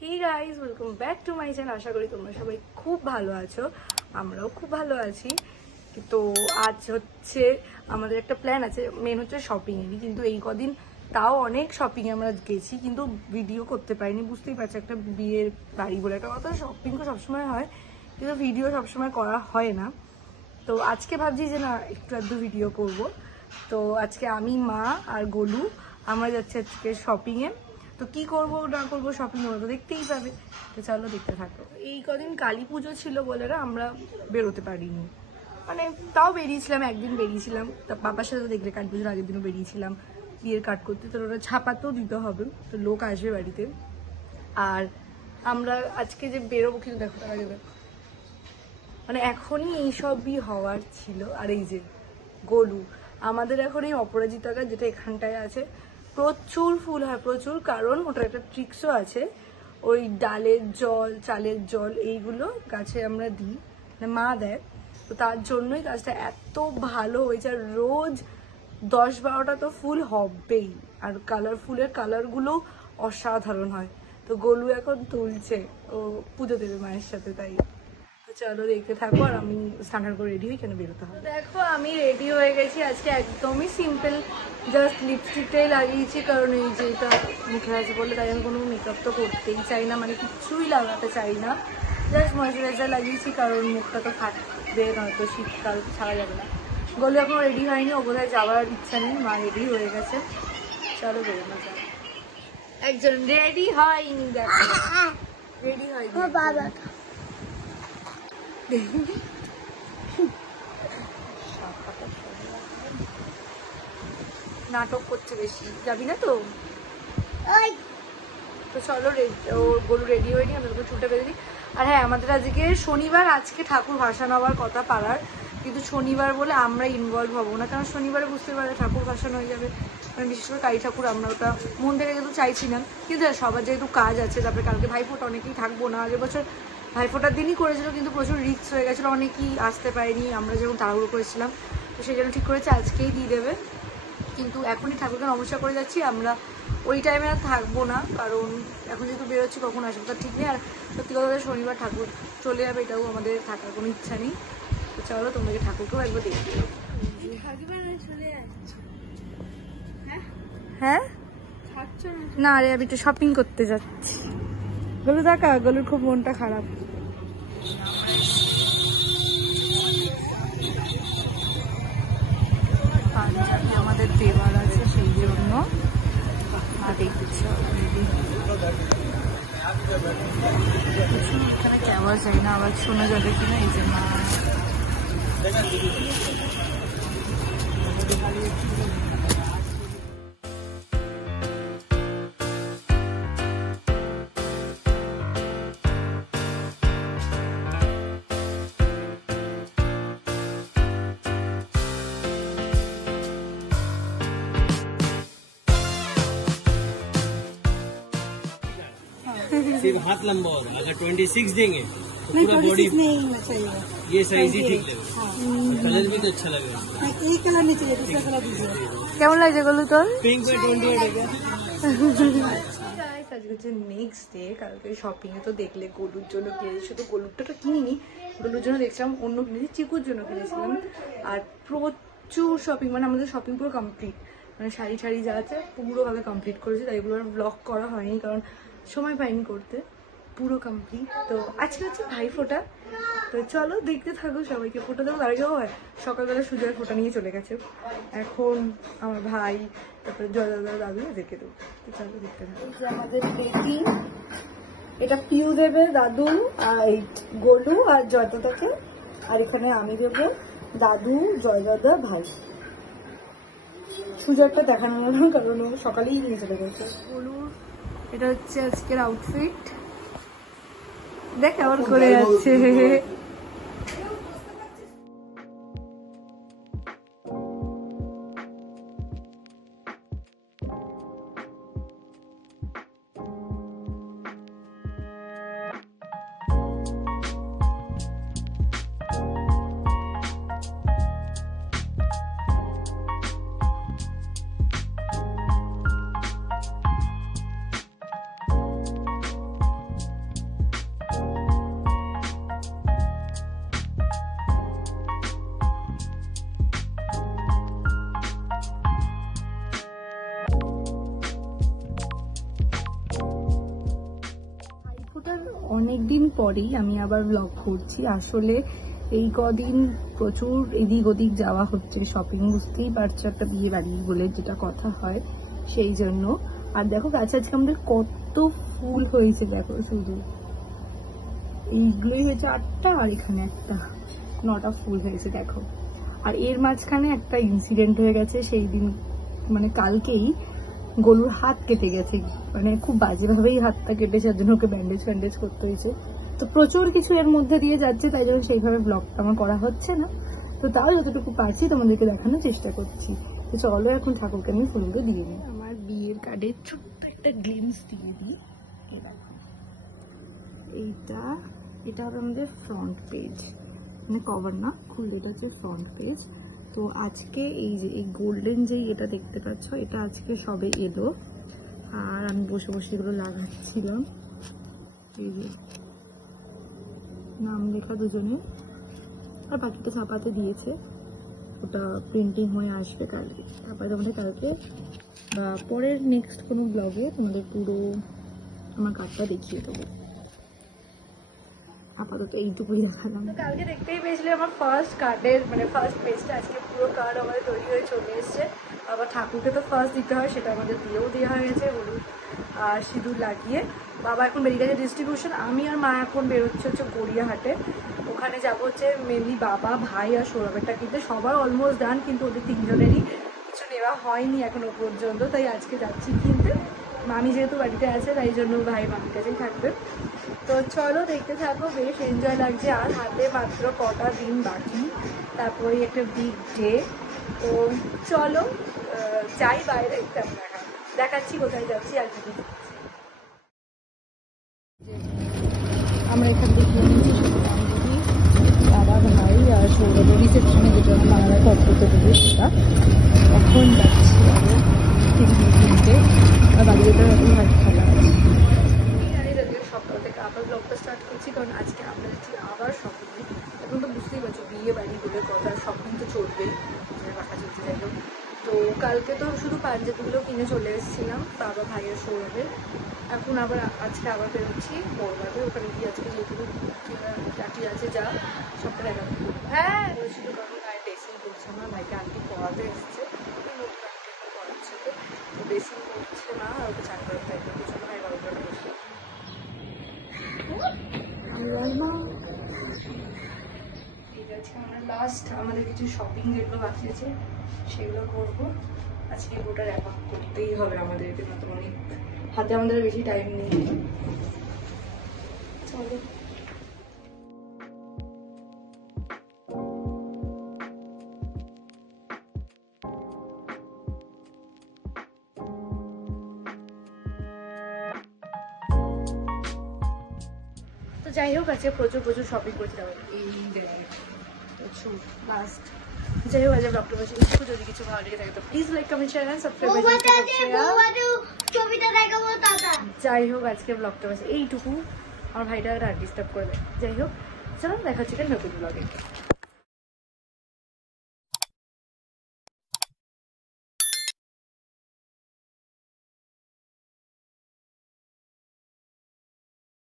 Hey guys, welcome back to my channel. আশা করি তোমরা সবাই খুব ভালো আছো, আমরাও খুব ভালো আছি। তো আজ হচ্ছে আমাদের একটা প্ল্যান আছে, মেন হচ্ছে শপিংয়েরই। কিন্তু এই কদিন তাও অনেক শপিংয়ে আমরা গেছি, কিন্তু ভিডিও করতে পারিনি। বুঝতেই পারছি, একটা বিয়ের বাড়ি বলে একটা কথা, শপিং তো সবসময় হয়, কিন্তু ভিডিও সবসময় করা হয় না। তো আজকে ভাবছি যে না, একটু আধটু ভিডিও করব। তো আজকে আমি, মা আর গোলু আমরা যাচ্ছি আজকে শপিংয়ে। তো কি করব না করবো শপিং ওরা তো দেখতেই পাবে। তো চলো দেখতে থাকো। এই কদিন কালী পুজো ছিল বলে না আমরা বেরোতে পারিনি, মানে তাও বেরিয়েছিলাম, একদিন বেরিয়েছিলাম। তা বাবার সাথে তো দেখলে কালী পুজোর আগের দিনও বেরিয়েছিলাম বিয়ের কাট করতে। তো ওরা ছাপাতেও দিতে হবে, তো লোক আসবে বাড়িতে। আর আমরা আজকে যে বেরোবো, কিন্তু দেখো তার আগে দেখো, মানে এখনই এইসবই হওয়ার ছিল। আর এই যে গোলু, আমাদের এখন এই অপরাজিতাকা যেটা এখানটায় আছে, প্রচুর ফুল হয়, প্রচুর। কারণ ওটার একটা ট্রিক্সও আছে, ওই ডালের জল, চালের জল, এইগুলো গাছে আমরা দিই, মানে মা দেয়। তো তার জন্যই গাছটা এত ভালো হয়েছে। আর রোজ 10-12টা তো ফুল হবেই। আর ফুলের কালারগুলো অসাধারণ হয়। তো গোলু এখন তুলছে, ও পুজো দেবে মায়ের সাথে, তাই। চলো দেখতে থাকো। আর আমি স্নান করে রেডি হই, কেন বেরোতে হবে। দেখো আমি রেডি হয়ে গেছি। আজকে একদমই সিম্পল, জাস্ট লিপস্টিকটাই লাগিয়েছি, কারণ এই যে এটা মুখে আছে বলে, তাই আমি কোনো মেকআপ তো করতেই চাই না, মানে কিছুই লাগাতে চাই না। জাস্ট ময়শ্চারাইজার লাগিয়েছি, কারণ মুখটা তো ফাটবে, নয়তো শীতকাল ছাড়া যাবে না। গোলু এখনো রেডি হয়নি, ও বোধহয় যাওয়ার ইচ্ছা নেই, মা রেডি হয়ে গেছে। চলো বেরোনো যাক। একজন রেডি হয়নি, দেখো রেডি হয়নি বাবা। নাটক করছে বেশি, যাবি না তো? তো চলো, গোলু রেডি হয়নি, আমরা তো ছুটে বেঁধে দিই। আর হ্যাঁ, আমাদের আজকে শনিবার, আজকে ঠাকুর ভাসানো হওয়ার কথা পাড়ার, কিন্তু শনিবার বলে আমরা ইনভলভ হবো না, কারণ শনিবারে বুঝতে পারে ঠাকুর ভাসানো হয়ে যাবে, মানে বিশেষ করে কালী ঠাকুর। আমরা ওটা মন থেকে যেহেতু চাইছিলাম, কিন্তু সবার যেহেতু কাজ আছে, তারপরে কালকে ভাইফোঁটা, অনেকেই থাকবো না। আগের বছর ভাইফোঁটার দিনই করেছিল, কিন্তু প্রচুর রিস্ক হয়ে গেছিলো, অনেকেই আসতে পারেনি, আমরা যেমন তাড়াহুড়ো করেছিলাম। তো সেই জন্য ঠিক করেছে আজকেই দিয়ে দেবে। কিন্তু এখনই ঠাকুরকে নমস্কার করে যাচ্ছি আমরা, ওই টাইমে আর থাকবো না, কারণ এখন যেহেতু বেরোচ্ছি কখন আসবো তার ঠিক নেই। আর সত্যি কথা, শনিবার ঠাকুর চলে যাবে, এটাও আমাদের থাকার কোনো ইচ্ছা নেই। তো চলো তোমাকে ঠাকুরকেও একবার দেখতে। হ্যাঁ না রে, আমি একটু শপিং করতে যাচ্ছি। গলু দেখা, গলুর খুব মনটা খারাপ। আমাদের দেওয়ার আছে, সেই জন্য দেখছি অলরেডি। এখানে কেমন চাই না, আবার শোনা যাবে কিনা, এই যে মা। सिर्फ हाथ लंबा होगा, अगर 26 देंगे तो पूरा बॉडी नहीं चाहिए, ये साइज ही ठीक लगेगा। कलर भी तो अच्छा लगेगा। एक कलर नहीं चाहिए, दूसरा कलर दीजिए। কেমন লাগছে গলু তোর? पिंक पे 28 है क्या? আজকে হচ্ছে নেক্সট ডে। কালকে শপিং এ তো দেখলে গলুর জন্য কিনেছি, শুধু গলুরটা তো কিনিনি, গলুর জন্য দেখছিলাম অন্য কিনেছি, চিকুর জন্য কিনেছিলাম। আর প্রচুর শপিং, মানে আমাদের শপিং পুরো কমপ্লিট, মানে শাড়ি ঠাড়ি যা আছে পুরোভাবে কমপ্লিট করেছি। তাই এগুলো আর ব্লগ করা হয়নি, কারণ সময় পাইনি করতে, পুরো কমপ্লিট। তো আজকে হচ্ছে ভাইফোঁটা, তো চলো দেখতে থাকো। সবাইকে ফোটা দেবো, তার আগেও হয় সকালবেলা সুজয়ের ফোঁটা নিয়ে চলে গেছে, এখন আমার ভাই, তারপরে জয় দাদা, দাদু দেখে দেবো। তো চলো দেখতে থাকো। আমাদের বেকিং, এটা পিউ দেবে, দাদু আর গোলু আর জয় দাদাকে, আর এখানে আমি দেবো, দাদু, জয় দাদা, ভাই। সুজয়টা দেখানো না, কারণ ও সকালেই নিয়ে চলে গেছে। গোলুর এটা হচ্ছে আজকের আউটফিট, দেখ কেমন করে যাচ্ছে। অনেকদিন পরেই আমি আবার ব্লগ করছি। আসলে এই কদিন প্রচুর এদিক ওদিক যাওয়া হচ্ছে, শপিং, বুঝতেই পারছো একটা বিয়ে বাড়ি বলে যেটা কথা হয়, সেই জন্য। আর দেখো গাছে আজকে আমাদের কত ফুল হয়েছে, দেখো শুধু এইগুলোই হয়েছে 8টা, আর এখানে একটা 9টা ফুল হয়েছে দেখো। আর এর মাঝখানে একটা ইনসিডেন্ট হয়ে গেছে সেই দিন, মানে কালকেই গলুর হাত কেটে গেছে, মানে খুব বাজেভাবেই হাতটা কেটেছে, যার জন্য ওকে ব্যান্ডেজ করতে হয়েছে। তো প্রচুর কিছু এর মধ্যে দিয়ে যাচ্ছে, তাই জন্য সেইভাবে ব্লগটা আমার করা হচ্ছে না। তো তাও যতটুকু পারছি তোমাদেরকে দেখানোর চেষ্টা করছি। তো চলো এখন ঠাকুরকে আমি ফুলগুলো দিয়ে দিই। আমার বিয়ের কার্ডের ছোট্ট একটা গ্লিমস দিয়ে দিই। এটা হবে আমাদের ফ্রন্ট পেজ, মানে কভার না, খুললে এটা হচ্ছে ফ্রন্ট পেজ। তো আজকে এই যে এই গোল্ডেন যেই এটা দেখতে পাচ্ছ, এটা আজকে সবে এলো, আর আমি বসে বসে এগুলো লাগাচ্ছিলাম। এই যে নাম লেখা দুজনে, আর বাকিটা ছাপাতে দিয়েছে, ওটা প্রিন্টিং হয়ে আসবে কালকে। তারপরে তোমাদের কালকে বা পরের নেক্সট কোনো ব্লগে তোমাদের পুরো আমার কার্ডটা দেখিয়ে দেবো। আপাতত এইটুকুই দেখালাম। কালকে দেখতেই পেয়েছিলে আমার ফার্স্ট কার্ডের, মানে ফার্স্ট পেজটা, আজকে পুরো কার্ড আমাদের তৈরি হয়ে চলে এসছে। আবার ঠাকুরকে তো ফার্স্ট দিতে হয়, সেটা আমাদের দিয়েও দেওয়া হয়ে গেছে হলুদ আর সিঁদুর লাগিয়ে। বাবা এখন বেরিয়ে গেছে ডিস্ট্রিবিউশন, আমি আর মা এখন বেরোচ্ছে হচ্ছে গড়িয়াহাটে। ওখানে যাবো হচ্ছে মেনলি বাবা, ভাই আর সৌরভেরটা কিনতে। সবার অলমোস্ট ডান, কিন্তু ওদের তিনজনেরই কিছু নেওয়া হয়নি এখনো পর্যন্ত, তাই আজকে যাচ্ছি কিনতে। মামি যেহেতু বাড়িতে আছে তাই জন্য ভাই মামির কাছেই থাকবে। তো চলো দেখতে থাকো, বেশ এনজয় লাগছে। আর হাতে মাত্র কটা দিন বাকি, তারপরে একটা বিগ ডে। তো চলো যাই বাইরে, তেমন দেখাচ্ছি কোথায় যাচ্ছি আর কি। আমরা এখান থেকে বাবা, ভাই আর সৌরভ রিসেপশনে যেটা বাংলায় কর্তব্য দেবে সেটা। এখন যাচ্ছি আরো কিনতে, আর বাড়িতে এখন ভাত খাওয়া আছে। সকাল থেকে আবার ব্লগটা স্টার্ট করছি, কারণ আজকে আমরা যাচ্ছি আবার শপিংয়ে। এখন তো বুঝতেই পারছো বিয়ে বাড়ি বলে কথা, শপিং তো চলবেই, রাখা চলতে যাই হোক। তো কালকে তো শুধু পাঞ্জাবিগুলো কিনে চলে এসেছিলাম বাবা, ভাইয়ের, সৌরভের। এখন আবার আজকে আবার বেরোচ্ছি বড়বাবে, ওখানে গিয়ে আজকে যেগুলো চাটি আছে যা সবটা দেখাবো। হ্যাঁ শুধু কারণ ভাই ড্রেসিং করছে না, ভাইকে আন্টি পড়াতে এসছে, নতুন আন্টি একটু পড়াচ্ছে, তো ড্রেসিং করছে না, আর ওকে চান করাতে একদম কিছু ভাই গরম করে বসে। লাস্ট আমাদের কিছু শপিং যেগুলো বাকি আছে সেগুলো করবো আজকে। গোটা র্যাপ আপ করতেই হবে আমাদেরকে, নতুন অনেক হাতে আমাদের বেশি টাইম নেই। চলো তো যাই হোক, আজকে প্রচুর শপিং করতে যাবো। এই প্রচুর লাস্ট। যাই হোক, আজকে ব্লগটা বসে একটু যদি কিছু ভালো লেগে থাকে তো please like, comment, share and subscribe. যাই হোক, আজকে ব্লগটা বসে এইটুকু। আমার ভাইটা আর ডিস্টার্ব করবে। যাই হোক, চলো দেখা হচ্ছে নতুন ব্লগে।